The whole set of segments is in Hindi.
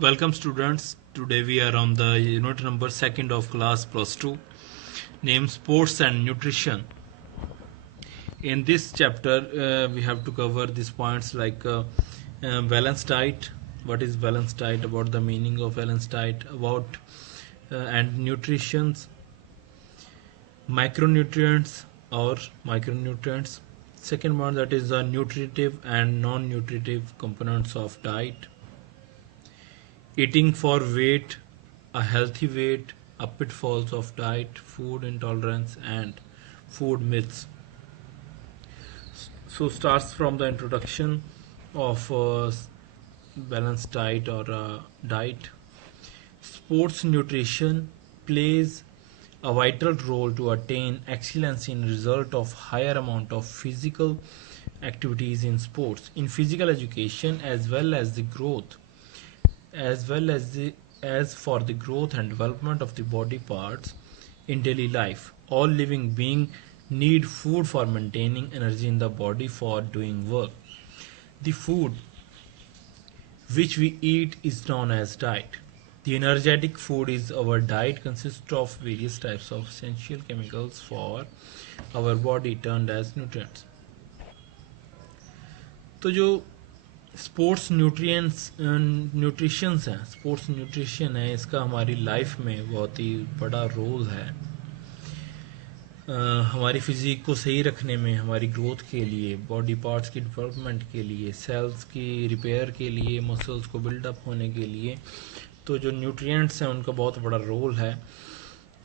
Welcome students. Today we are on the unit number 2nd of class plus 2 named Sports and Nutrition. In this chapter we have to cover these points like balanced diet, what is balanced diet, about the meaning of balanced diet, about and nutritions, micronutrients or micronutrients. Second one, that is the nutritive and non-nutritive components of diet. Eating for weight, a healthy weight, a pitfalls of diet, food intolerance and food myths. So starts from the introduction of balanced diet or diet. Sports nutrition plays a vital role to attain excellence in result of higher amount of physical activities in sports, in physical education as for the growth and development of the body parts in daily life. All living beings need food for maintaining energy in the body for doing work. The food which we eat is known as diet. The energetic food is our diet consists of various types of essential chemicals for our body termed as nutrients. तो जो स्पोर्ट्स न्यूट्रिशंस है, स्पोर्ट्स न्यूट्रिशन है, इसका हमारी लाइफ में बहुत ही बड़ा रोल है। हमारी फिजिक को सही रखने में, हमारी ग्रोथ के लिए, बॉडी पार्ट्स की डेवलपमेंट के लिए, सेल्स की रिपेयर के लिए, मसल्स को बिल्डअप होने के लिए, तो जो न्यूट्रिएंट्स हैं उनका बहुत बड़ा रोल है।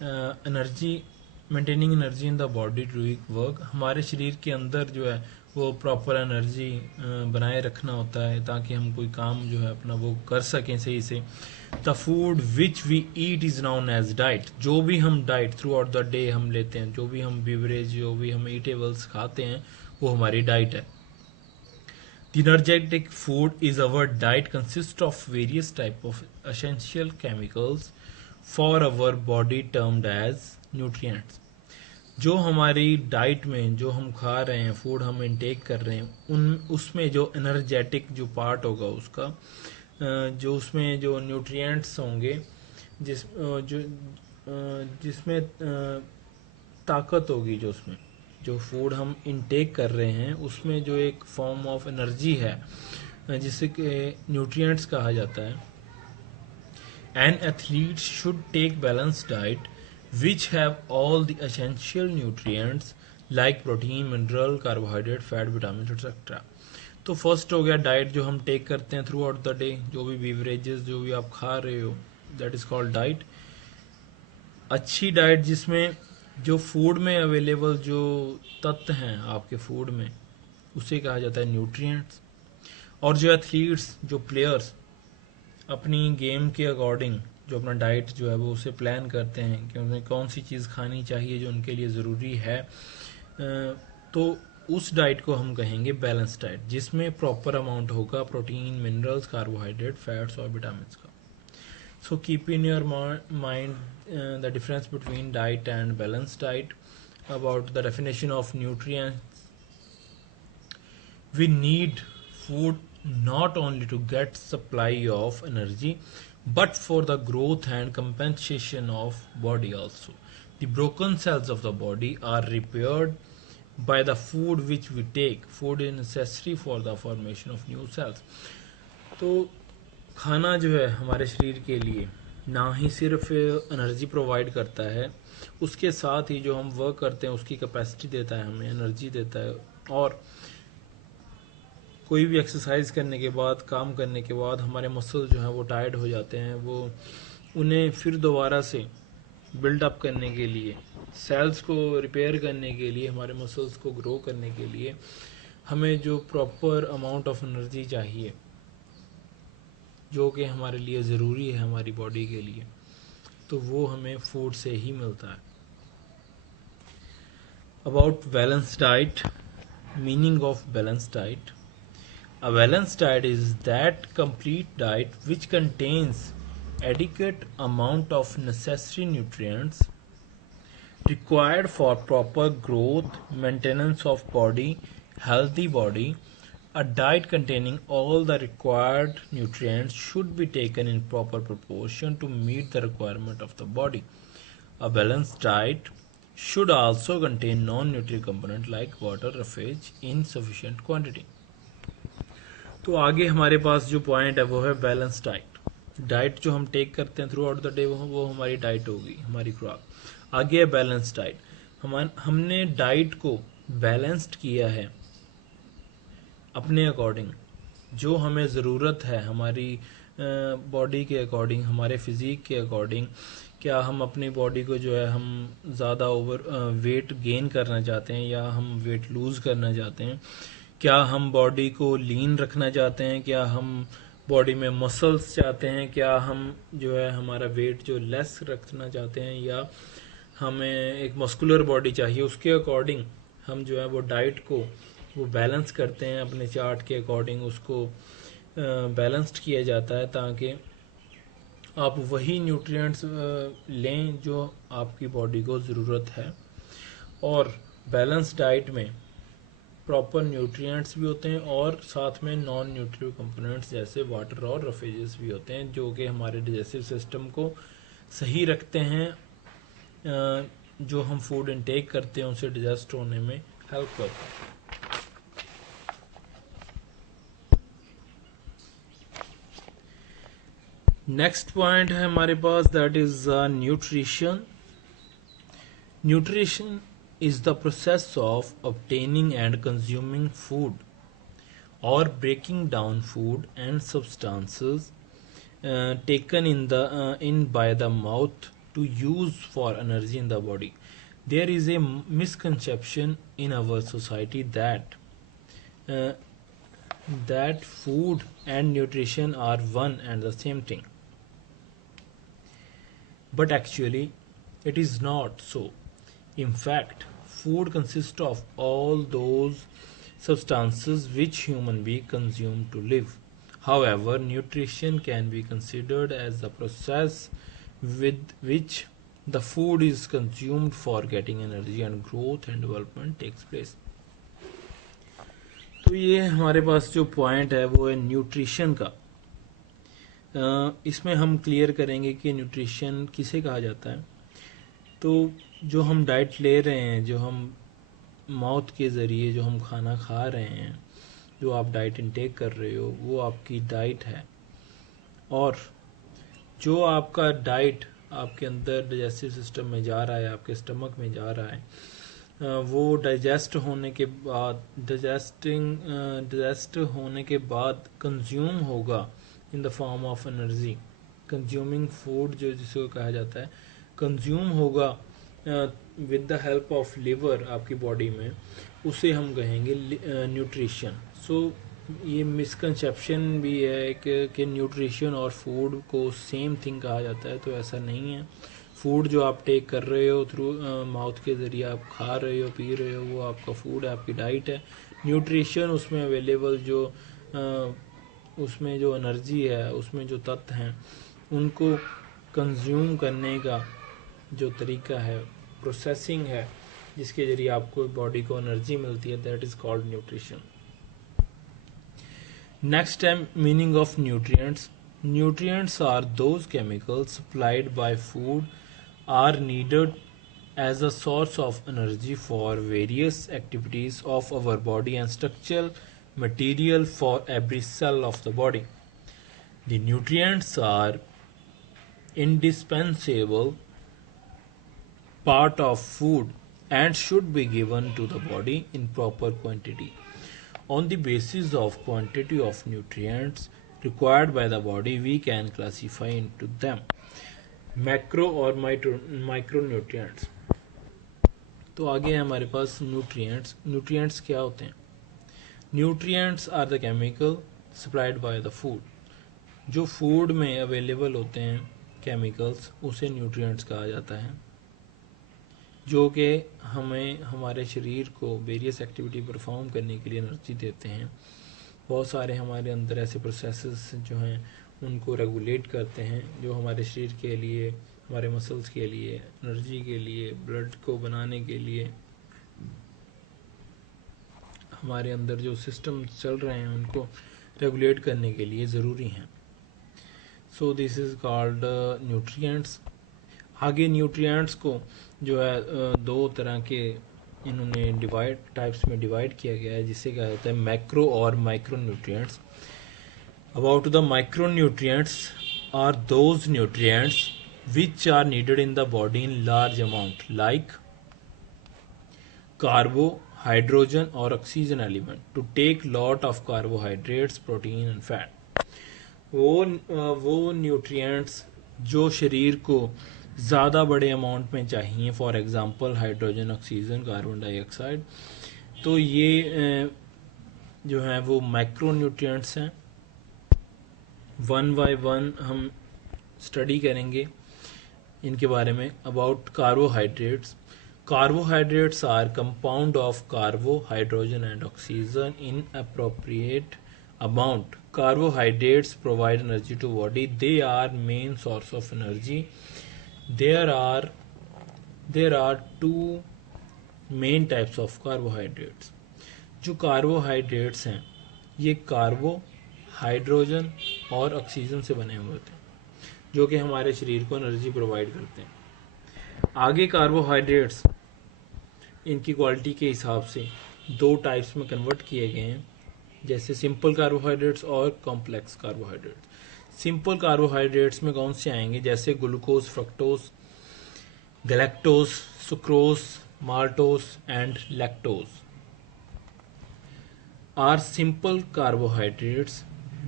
Energy, maintaining energy in the body doing work, हमारे शरीर के अंदर जो है वो प्रॉपर एनर्जी बनाए रखना होता है ताकि हम कोई काम जो है अपना वो कर सकें सही से। The food which we eat is known as diet, जो भी हम diet throughout the day हम लेते हैं, जो भी हम बिवरेज, जो भी हम ईटेबल्स खाते हैं, वो हमारी डाइट है। The energetic food is our diet consists of various type of essential chemicals for our body termed as nutrients. जो हमारी डाइट में जो हम खा रहे हैं, फूड हम इनटेक कर रहे हैं, उसमें जो एनर्जेटिक जो पार्ट होगा उसका, जो उसमें जो न्यूट्रिएंट्स होंगे, जिसमें ताकत होगी, जो उसमें जो फूड हम इनटेक कर रहे हैं उसमें जो एक फॉर्म ऑफ एनर्जी है जिसे न्यूट्रिएंट्स कहा जाता है। An athlete should take balanced diet which have all the essential nutrients like protein, mineral, carbohydrate, fat, vitamins etc. तो फर्स्ट हो गया डाइट, जो हम टेक करते हैं थ्रू आउट द डे, जो भी बीवरेजेस जो भी आप खा रहे हो, दैट इज कॉल्ड डाइट। अच्छी डाइट जिसमें जो फूड में अवेलेबल जो तत्व हैं आपके फूड में, उसे कहा जाता है न्यूट्रिएंट्स। और जो एथलीट्स, जो प्लेयर्स अपनी गेम के अकॉर्डिंग जो अपना डाइट जो है वो उसे प्लान करते हैं कि उन्हें कौन सी चीज़ खानी चाहिए जो उनके लिए ज़रूरी है, तो उस डाइट को हम कहेंगे बैलेंस डाइट, जिसमें प्रॉपर अमाउंट होगा प्रोटीन, मिनरल्स, कार्बोहाइड्रेट, फैट्स और विटामिन्स का। So keep in your mind the difference between diet and balance diet. About the definition of nutrients, we need food not only to get supply of energy but for the growth and compensation of body also. The broken cells of the body are repaired by the food which we take. Food is necessary for the formation of new cells. तो खाना जो है हमारे शरीर के लिए ना ही सिर्फ एनर्जी प्रोवाइड करता है, उसके साथ ही जो हम वर्क करते हैं उसकी कैपेसिटी देता है, हमें एनर्जी देता है। और कोई भी एक्सरसाइज करने के बाद, काम करने के बाद हमारे मसल जो हैं वो टायर्ड हो जाते हैं, वो उन्हें फिर दोबारा से बिल्डअप करने के लिए, सेल्स को रिपेयर करने के लिए, हमारे मसल्स को ग्रो करने के लिए हमें जो प्रॉपर अमाउंट ऑफ एनर्जी चाहिए, जो कि हमारे लिए ज़रूरी है हमारी बॉडी के लिए, तो वो हमें फूड से ही मिलता है। About balance diet, meaning of balance diet. A balanced diet is that complete diet which contains adequate amount of necessary nutrients required for proper growth, maintenance of body, healthy body, A diet containing all the required nutrients should be taken in proper proportion to meet the requirement of the body. A balanced diet should also contain non-nutrient component like water, roughage in sufficient quantity. तो आगे हमारे पास जो पॉइंट है वो है बैलेंस डाइट। डाइट जो हम टेक करते हैं थ्रू आउट द डे वो हमारी डाइट होगी, हमारी खुराक। आगे है बैलेंस डाइट। हमने डाइट को बैलेंस्ड किया है अपने अकॉर्डिंग, जो हमें ज़रूरत है हमारी बॉडी के अकॉर्डिंग, हमारे फिज़िक के अकॉर्डिंग। क्या हम अपनी बॉडी को जो है हम ज़्यादा वेट गेन करना चाहते हैं या हम वेट लूज़ करना चाहते हैं, क्या हम बॉडी को लीन रखना चाहते हैं, क्या हम बॉडी में मसल्स चाहते हैं, क्या हम जो है हमारा वेट जो लेस रखना चाहते हैं, या हमें एक मस्कुलर बॉडी चाहिए। उसके अकॉर्डिंग हम जो है वो डाइट को वो बैलेंस करते हैं, अपने चार्ट के अकॉर्डिंग उसको बैलेंस्ड किया जाता है ताकि आप वही न्यूट्रिएंट्स लें जो आपकी बॉडी को ज़रूरत है। और बैलेंस डाइट में प्रॉपर न्यूट्रिएंट्स भी होते हैं और साथ में नॉन न्यूट्रिटिव कंपोनेंट्स जैसे वाटर और रफेजेस भी होते हैं जो कि हमारे डाइजेस्टिव सिस्टम को सही रखते हैं, जो हम फूड इनटेक करते हैं उसे डाइजेस्ट होने में हेल्प करते हैं। नेक्स्ट पॉइंट है हमारे पास, that is nutrition. Nutrition is the process of obtaining and consuming food or breaking down food and substances taken in by the mouth to use for energy in the body. There is a misconception in our society that food and nutrition are one and the same thing, but actually it is not so. In fact, food consists of all those substances which human beings consume to live. However, nutrition can be considered as the process with which the food is consumed for getting energy and growth and development takes place. तो ये हमारे पास जो पॉइंट है वो है न्यूट्रिशन का। इसमें हम क्लियर करेंगे कि न्यूट्रिशन किसे कहा जाता है। तो जो हम डाइट ले रहे हैं, जो हम माउथ के ज़रिए जो हम खाना खा रहे हैं, जो आप डाइट इनटेक कर रहे हो वो आपकी डाइट है। और जो आपका डाइट आपके अंदर डाइजेस्टिव सिस्टम में जा रहा है, आपके स्टमक में जा रहा है, वो डाइजेस्ट होने के बाद कंज्यूम होगा इन the form of energy. Consuming food जो जिसको कहा जाता है, कंज्यूम होगा with the help of liver आपकी बॉडी में, उसे हम कहेंगे न्यूट्रिशन। सो ये मिसकंसेप्शन भी है कि न्यूट्रिशन और फूड को सेम थिंग कहा जाता है, तो ऐसा नहीं है। फूड जो आप टेक कर रहे हो थ्रू माउथ के ज़रिए आप खा रहे हो, पी रहे हो, वो आपका फूड है, आपकी डाइट है। न्यूट्रिशन उसमें अवेलेबल जो उसमें जो एनर्जी है, उसमें जो तत्व हैं, उनको कंज्यूम करने का जो तरीका है, प्रोसेसिंग है, जिसके जरिए आपको बॉडी को एनर्जी मिलती है, that is called nutrition. Next है meaning of nutrients. Nutrients are those chemicals supplied by food are needed as a source of energy for various activities of our body and structural material for every cell of the body. The nutrients are indispensable part of food and should be given to the body in proper quantity. On the basis of quantity of nutrients required by the body, we can classify into them macro or micronutrients. तो आगे है हमारे पास न्यूट्रिएंट्स। न्यूट्रिएंट्स क्या होते हैं? Nutrients are the chemical supplied by the food. जो फूड में अवेलेबल होते हैं केमिकल्स, उसे न्यूट्रिएंट्स कहा जाता है, जो कि हमें हमारे शरीर को वेरियस एक्टिविटी परफॉर्म करने के लिए एनर्जी देते हैं। बहुत सारे हमारे अंदर ऐसे प्रोसेसेस जो हैं उनको रेगुलेट करते हैं, जो हमारे शरीर के लिए, हमारे मसल्स के लिए, एनर्जी के लिए, ब्लड को बनाने के लिए, हमारे अंदर जो सिस्टम चल रहे हैं उनको रेगुलेट करने के लिए ज़रूरी हैं। So this is called nutrients. आगे न्यूट्रिएंट्स को जो है दो तरह के इन्होंने टाइप्स में डिवाइड किया गया है, जिससे क्या होता है मैक्रो और micro nutrients. About the micro nutrients are those nutrients which are needed in the body in large amount like carbo, hydrogen or oxygen element to take lot of carbohydrates, protein and fat। वो न्यूट्रिएंट्स जो शरीर को ज़्यादा बड़े अमाउंट में चाहिए, for example hydrogen, oxygen, carbon dioxide, तो ये जो है वो माइक्रो न्यूट्रिएंट्स हैं। वन बाय वन हम स्टडी करेंगे इनके बारे में। About carbohydrates, carbohydrates are compound of carbon, hydrogen and oxygen in appropriate amount। Carbohydrates provide energy to body. They are main source of energy. There are two main types of carbohydrates। जो कार्बोहाइड्रेट्स हैं ये कार्बो, हाइड्रोजन और ऑक्सीजन से बने हुए होते हैं, जो कि हमारे शरीर को एनर्जी प्रोवाइड करते हैं। आगे कार्बोहाइड्रेट्स इनकी क्वालिटी के हिसाब से दो टाइप्स में कन्वर्ट किए गए हैं, जैसे सिंपल कार्बोहाइड्रेट्स और कॉम्प्लेक्स कार्बोहाइड्रेट्स। सिंपल कार्बोहाइड्रेट्स में कौन से आएंगे, जैसे glucose, fructose, galactose, sucrose, maltose and lactose are simple carbohydrates.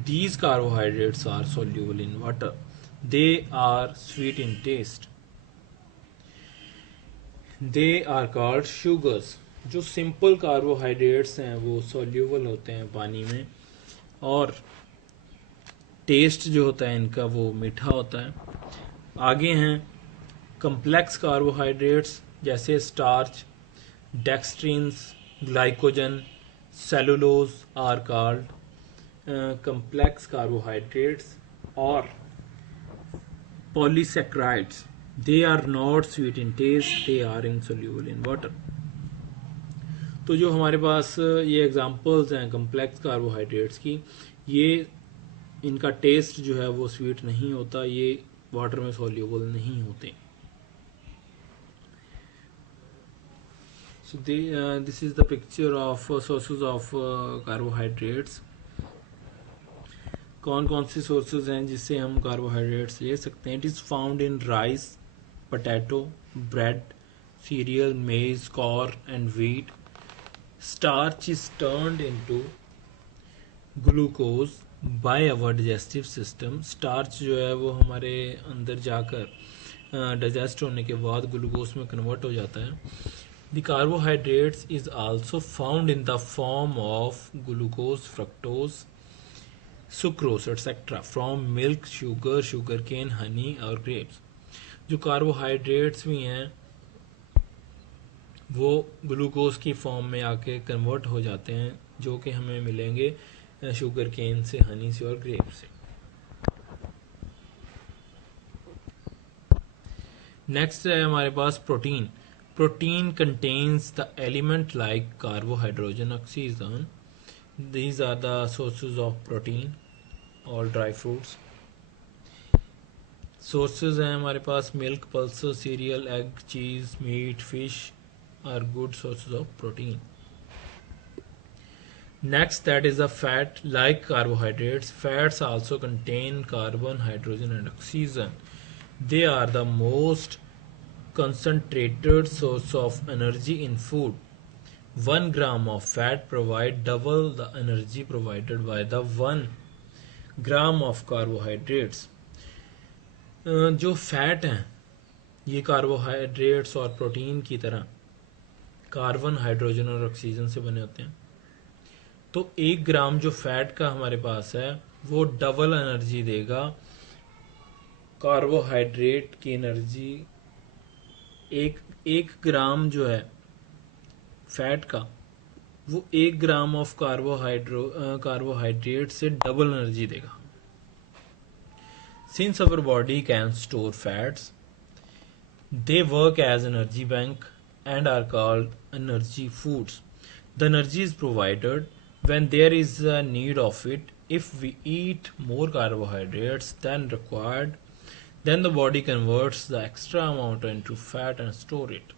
These carbohydrates are soluble in water. They are sweet in taste. They are called sugars। जो सिंपल कार्बोहाइड्रेट्स हैं वो सोल्यूबल होते हैं पानी में, और टेस्ट जो होता है इनका वो मीठा होता है। आगे हैं कम्प्लेक्स कार्बोहाइड्रेट्स, जैसे starch, dextrins, glycogen, cellulose are called complex carbohydrates or polysaccharides। They are not sweet in taste, they are insoluble in water। तो जो हमारे पास ये एग्जांपल्स हैं कम्प्लेक्स कार्बोहाइड्रेट्स की, ये इनका टेस्ट जो है वो स्वीट नहीं होता, ये वाटर में सोल्यूबल नहीं होते। So this is the picture of sources of carbohydrates। कौन कौन से सोर्सेज हैं जिससे हम कार्बोहाइड्रेट्स ले सकते हैं। It is found in rice, potato, bread, cereal, maize, corn and wheat. Starch is turned into glucose by our digestive system. Starch जो है वो हमारे अंदर जाकर डाइजेस्ट होने के बाद ग्लूकोज में कन्वर्ट हो जाता है। The carbohydrates is also found in the form of glucose, fructose, sucrose etcetera from milk, sugar, sugar cane, honey और ग्रेप्स। जो कार्बोहाइड्रेट्स भी हैं वो ग्लूकोज की फॉर्म में आके कन्वर्ट हो जाते हैं, जो कि हमें मिलेंगे शुगर केन से, हनी से और ग्रेप्स से। नेक्स्ट है हमारे पास protein. Protein contains the element like carbon, hydrogen, oxygen. These are the sources of protein। और ड्राई फ्रूट्स सोर्सेज हैं हमारे पास, milk, pulses, cereal, egg, cheese, meat, fish are good sources of protein. Next that is a fat like carbohydrates. Fats also contain carbon, hydrogen and oxygen. They are the most concentrated source of energy in food। 1 gram of fat provide double the energy provided by the 1 gram of carbohydrates। जो फैट हैं ये कार्बोहाइड्रेट्स और प्रोटीन की तरह कार्बन, हाइड्रोजन और ऑक्सीजन से बने होते हैं। तो 1 ग्राम जो फैट का हमारे पास है वो डबल एनर्जी देगा कार्बोहाइड्रेट की एनर्जी। एक ग्राम जो है फैट का वो 1 ग्राम ऑफ कार्बोहाइड्रेट से डबल एनर्जी देगा। Since our body can store fats, they work as energy bank and are called energy foods. The energy is provided when there is a need of it. If we eat more carbohydrates than required, then the body converts the extra amount into fat and store it.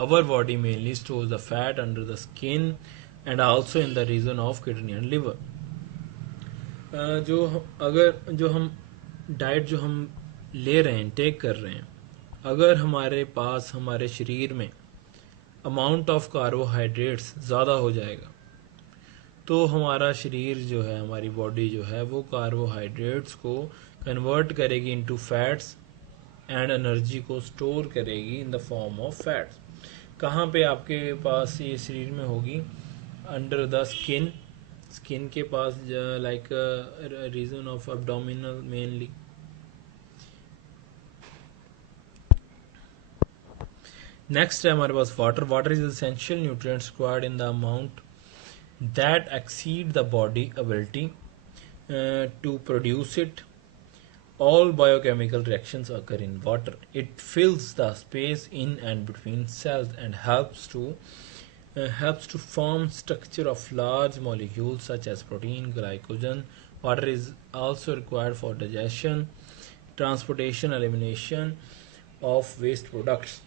Our body mainly stores the fat under the skin and also in the region of kidney and liver. जो हम डाइट जो हम ले रहे हैं, टेक कर रहे हैं, अगर हमारे पास हमारे शरीर में अमाउंट ऑफ कार्बोहाइड्रेट्स ज़्यादा हो जाएगा तो हमारा शरीर जो है, हमारी बॉडी जो है, वो कार्बोहाइड्रेट्स को कन्वर्ट करेगी इनटू फैट्स एंड एनर्जी को स्टोर करेगी इन द फॉर्म ऑफ फैट्स. कहाँ पे आपके पास ये शरीर में होगी? Under the skin. स्किन के पास like region of abdominal mainly. Next है हमारे पास water. Water is essential nutrients required in the amount that exceed the body ability to produce it. All biochemical reactions occur in water. It fills the space in and between cells and helps to form structure of large molecules such as protein, glycogen. Water is also required for digestion, transportation, elimination of waste products.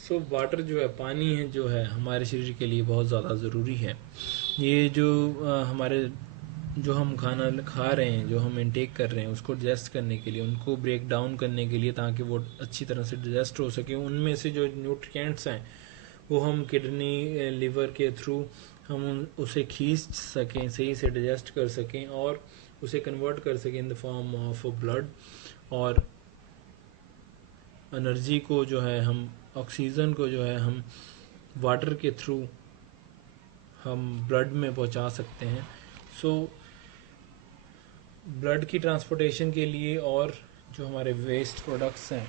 So water जो है, पानी है जो है, हमारे शरीर के लिए बहुत ज़्यादा ज़रूरी है. ये जो हमारे जो हम खाना खा रहे हैं, जो हम इनटेक कर रहे हैं, उसको डाइजेस्ट करने के लिए, उनको ब्रेक डाउन करने के लिए, ताकि वो अच्छी तरह से डाइजेस्ट हो सके, उनमें से जो न्यूट्रिएंट्स हैं वो हम किडनी लिवर के थ्रू हम उसे खींच सकें, सही से डाइजेस्ट कर सकें और उसे कन्वर्ट कर सकें इन द फॉर्म ऑफ ब्लड. और एनर्जी को जो है, हम ऑक्सीजन को जो है, हम वाटर के थ्रू हम ब्लड में पहुंचा सकते हैं. सो ब्लड की ट्रांसपोर्टेशन के लिए और जो हमारे वेस्ट प्रोडक्ट्स हैं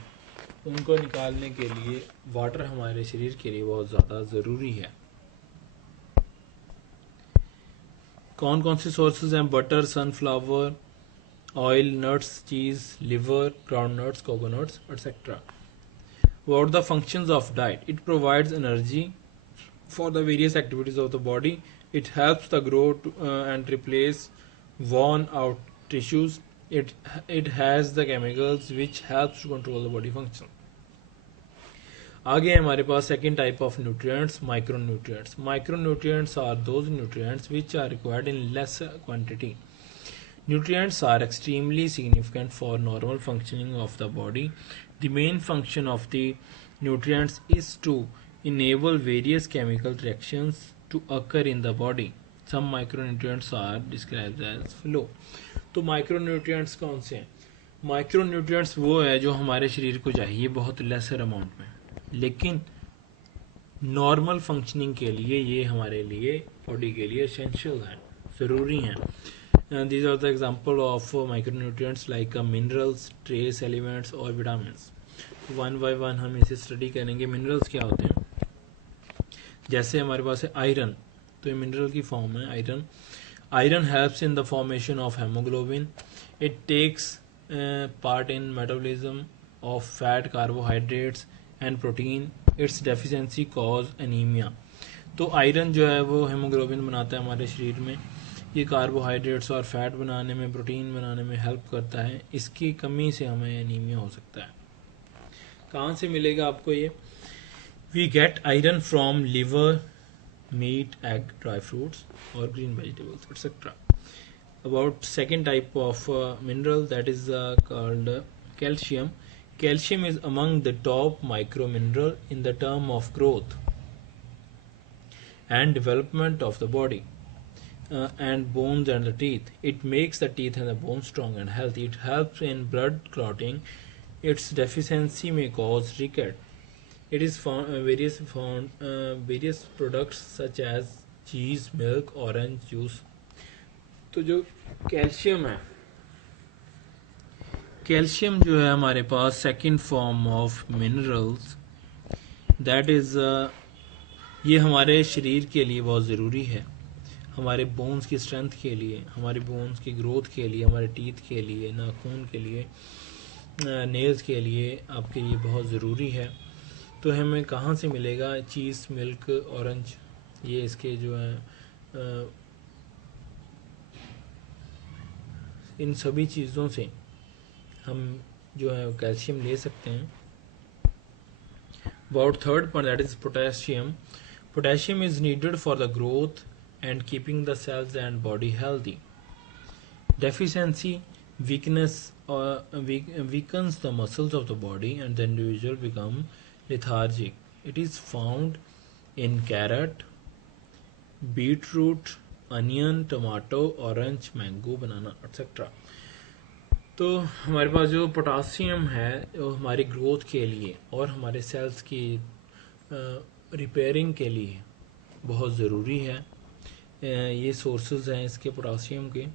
उनको निकालने के लिए वाटर हमारे शरीर के लिए बहुत ज़्यादा ज़रूरी है. कौन कौन से सोर्सेज हैं? Butter, sunflower oil, nuts, cheese, liver, ground nuts, coconuts etcetera. What are the functions of diet? It provides energy for the various activities of the body. It helps the growth and replace worn out tissues. It has the chemicals which helps to control the body function. आगे हमारे पास second type of nutrients, micronutrients. Micronutrients are those nutrients which are required in less quantity. Nutrients are extremely significant for normal functioning of the body. The main function of the nutrients is to enable various chemical reactions to occur in the body. Some micronutrients are described as below. तो micronutrients कौन से हैं? Micronutrients वो है जो हमारे शरीर को चाहिए बहुत लेसर अमाउंट में, लेकिन नॉर्मल फंक्शनिंग के लिए ये हमारे लिए, बॉडी के लिए एसेंशियल है, ज़रूरी हैं. These are the example of micronutrients like minerals, trace elements और vitamins. वन बाय वन हम इसे स्टडी करेंगे. मिनरल्स क्या होते हैं? जैसे हमारे पास है आयरन, तो ये मिनरल की फॉर्म है iron. Iron helps in the formation of haemoglobin. It takes part in metabolism of fat, carbohydrates and protein. Its deficiency cause anaemia. तो आयरन जो है वो हेमोग्लोबिन बनाता है हमारे शरीर में. ये कार्बोहाइड्रेट्स और फैट बनाने में, प्रोटीन बनाने में हेल्प करता है. इसकी कमी से हमें एनीमिया हो सकता है. कहाँ से मिलेगा आपको ये? We get iron from liver, meat, egg, dry fruits और green vegetables etcetera. About second type of mineral, that is called calcium. Calcium is among the top micromineral in the term of growth and development of the body and bones and the teeth. It makes the teeth and the bones strong and healthy. It helps in blood clotting. Its deficiency may cause ricket. It is found various products such as cheese, milk, orange juice. तो जो कैल्शियम है, कैल्शियम जो है हमारे पास second form of minerals, that is ये हमारे शरीर के लिए बहुत ज़रूरी है. हमारे बोन्स की स्ट्रेंथ के लिए, हमारे बोन्स की ग्रोथ के लिए, हमारे टीथ के लिए, नाखून के लिए, नेल्स के लिए आपके लिए बहुत ज़रूरी है. तो हमें कहाँ से मिलेगा? चीज़, मिल्क, ऑरेंज ये इसके जो है इन सभी चीज़ों से हम जो है कैल्शियम ले सकते हैं। About third point, that is potassium. Potassium is needed for the growth and keeping the cells and body healthy. Deficiency, weakness, weakens the muscles of the body and the individual become lethargic. It is found in carrot, beetroot, onion, tomato, orange, mango, banana, etc. तो हमारे पास जो पोटासियम है वो हमारी ग्रोथ के लिए और हमारे सेल्स की रिपेयरिंग के लिए बहुत ज़रूरी है। ये सोर्सेज हैं इसके पोटासियम के,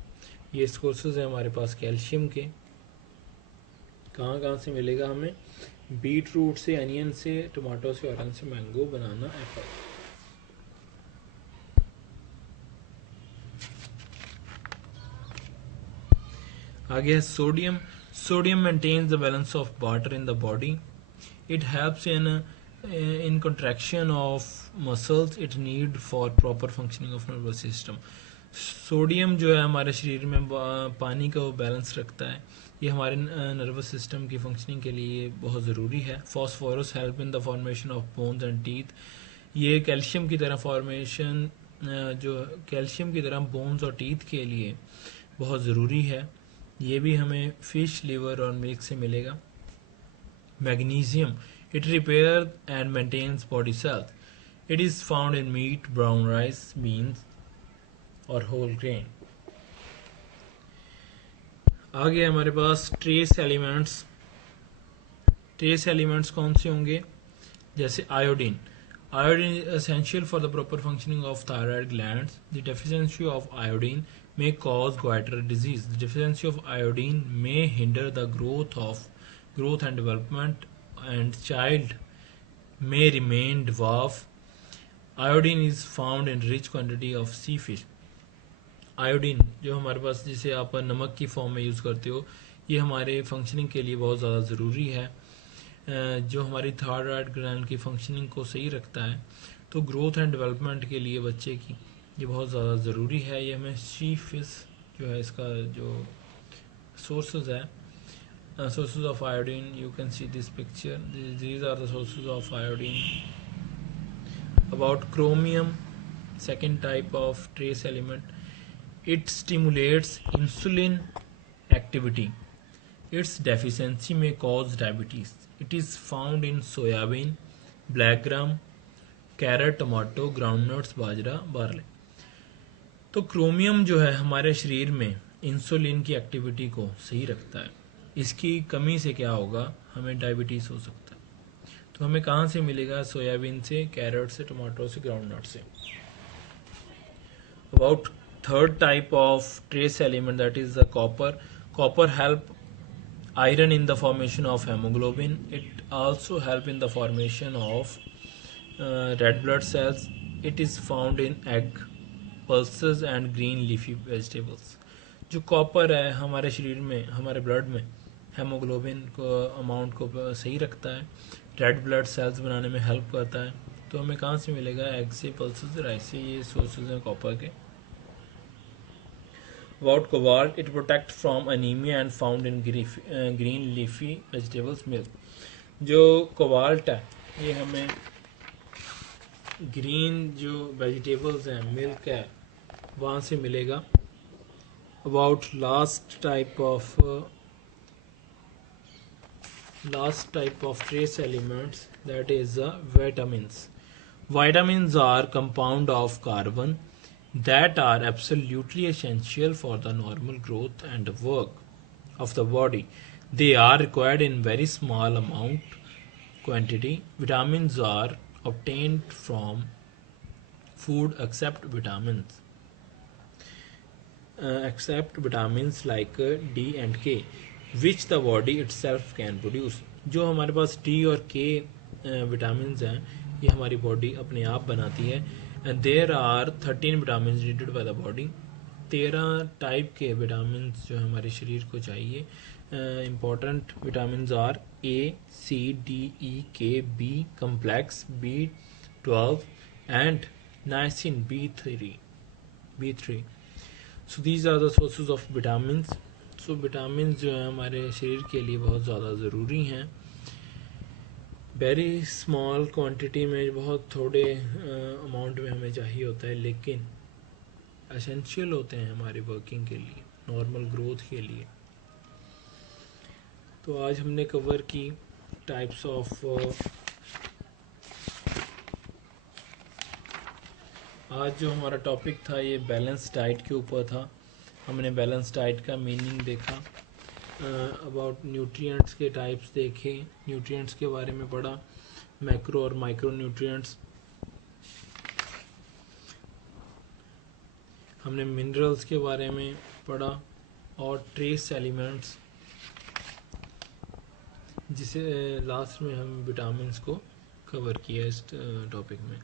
ये सोर्सेज हैं हमारे पास कैल्शियम के। कहाँ कहाँ से मिलेगा हमें? बीट रूट से, अनियन से, टमाटो से, ऑरेंज से, मैंगो, बनाना, एप्पल। आगे है sodium. Sodium maintains the balance of water in the body. It helps in contraction of muscles it need for proper functioning of nervous system. Sodium जो है हमारे शरीर में पानी का वो बैलेंस रखता है। ये हमारे नर्वस सिस्टम की फंक्शनिंग के लिए बहुत ज़रूरी है। Phosphorus help in the formation of bones and teeth. ये कैल्शियम की तरह फॉर्मेशन जो कैल्शियम की तरह बोन्स और टीथ के लिए बहुत ज़रूरी है। ये भी हमें फिश, लिवर और मिल्क से मिलेगा। Magnesium, it repair and maintains body cells. It is found in meat, brown rice, beans और होल ग्रेन। आगे हमारे पास ट्रेस एलिमेंट्स। ट्रेस एलिमेंट्स कौन से होंगे? जैसे iodine. Iodine is essential for the proper functioning of thyroid glands. The deficiency of iodine may cause goiter disease. The deficiency of iodine may hinder the growth and development, and child may remain dwarf. Iodine is found in rich quantity of sea fish. Iodine जो हमारे पास, जिसे आप नमक की फॉर्म में यूज़ करते हो, ये हमारे फंक्शनिंग के लिए बहुत ज़्यादा ज़रूरी है। जो हमारी थायराइड ग्लैंड की फंक्शनिंग को सही रखता है, तो ग्रोथ एंड डेवलपमेंट के लिए बच्चे की ये बहुत ज़्यादा ज़रूरी है। ये हमें सी फिश जो है इसका जो सोर्सेज है, sources of iodine, you can see this picture, these are the sources of iodine. About chromium, second type of trace element, it stimulates insulin activity. Its deficiency may cause diabetes. It is found in soybean, black gram, carrot, tomato, groundnuts, bajra, barley. तो क्रोमियम जो है हमारे शरीर में इंसुलिन की एक्टिविटी को सही रखता है। इसकी कमी से क्या होगा? हमें डायबिटीज़ हो सकता है। तो हमें कहाँ से मिलेगा? सोयाबीन से, कैरेट से, टमाटो से, ग्राउंडनट से। About third type of trace element, that is the copper. Copper help iron in the formation of hemoglobin. It also help in the formation of red blood cells. It is found in egg, pulses and green leafy vegetables. जो कॉपर है हमारे शरीर में, हमारे ब्लड में हेमोग्लोबिन को अमाउंट को सही रखता है, रेड ब्लड सेल्स बनाने में हेल्प करता है। तो हमें कहाँ से मिलेगा? एग से, पल्सेस, राइस से। ये सोर्सेज हैं कॉपर के। About cobalt, it protects from anemia and found in green leafy vegetables, milk. जो कोबाल्ट है ये हमें ग्रीन जो वेजिटेबल्स हैं, मिल्क है, वहाँ से मिलेगा। About last type of trace elements, that is vitamins. Vitamins are compound of carbon that are absolutely essential for the normal growth and work of the body. They are required in very small quantity. Vitamins are obtained from food except vitamins like D and K, which the body itself can produce. जो हमारे पास D और K विटामिन्स हैं, ये हमारी बॉडी अपने आप बनाती है। And there are 13 vitamins needed by the body. 13 type के विटामिन्स जो हमारे शरीर को चाहिए। Important vitamins are A, C, D, E, K, B, complex, B12 and niacin, B3. So these are the sources of vitamins. So vitamin जो है हमारे शरीर के लिए बहुत ज़्यादा ज़रूरी हैं. वेरी स्मॉल क्वांटिटी में, बहुत थोड़े अमाउंट में हमें चाहिए होता है, लेकिन एसेंशियल होते हैं हमारी वर्किंग के लिए, नॉर्मल ग्रोथ के लिए. तो आज हमने कवर की टाइप्स ऑफ आज जो हमारा टॉपिक था ये बैलेंस डाइट के ऊपर था. हमने बैलेंस डाइट का मीनिंग देखा, अबाउट न्यूट्रिएंट्स के टाइप्स देखे, न्यूट्रिएंट्स के बारे में पढ़ा, मैक्रो और माइक्रो न्यूट्रिएंट्स. हमने मिनरल्स के बारे में पढ़ा और ट्रेस एलिमेंट्स, जिसे लास्ट में हम विटामिन्स को कवर किया इस टॉपिक में.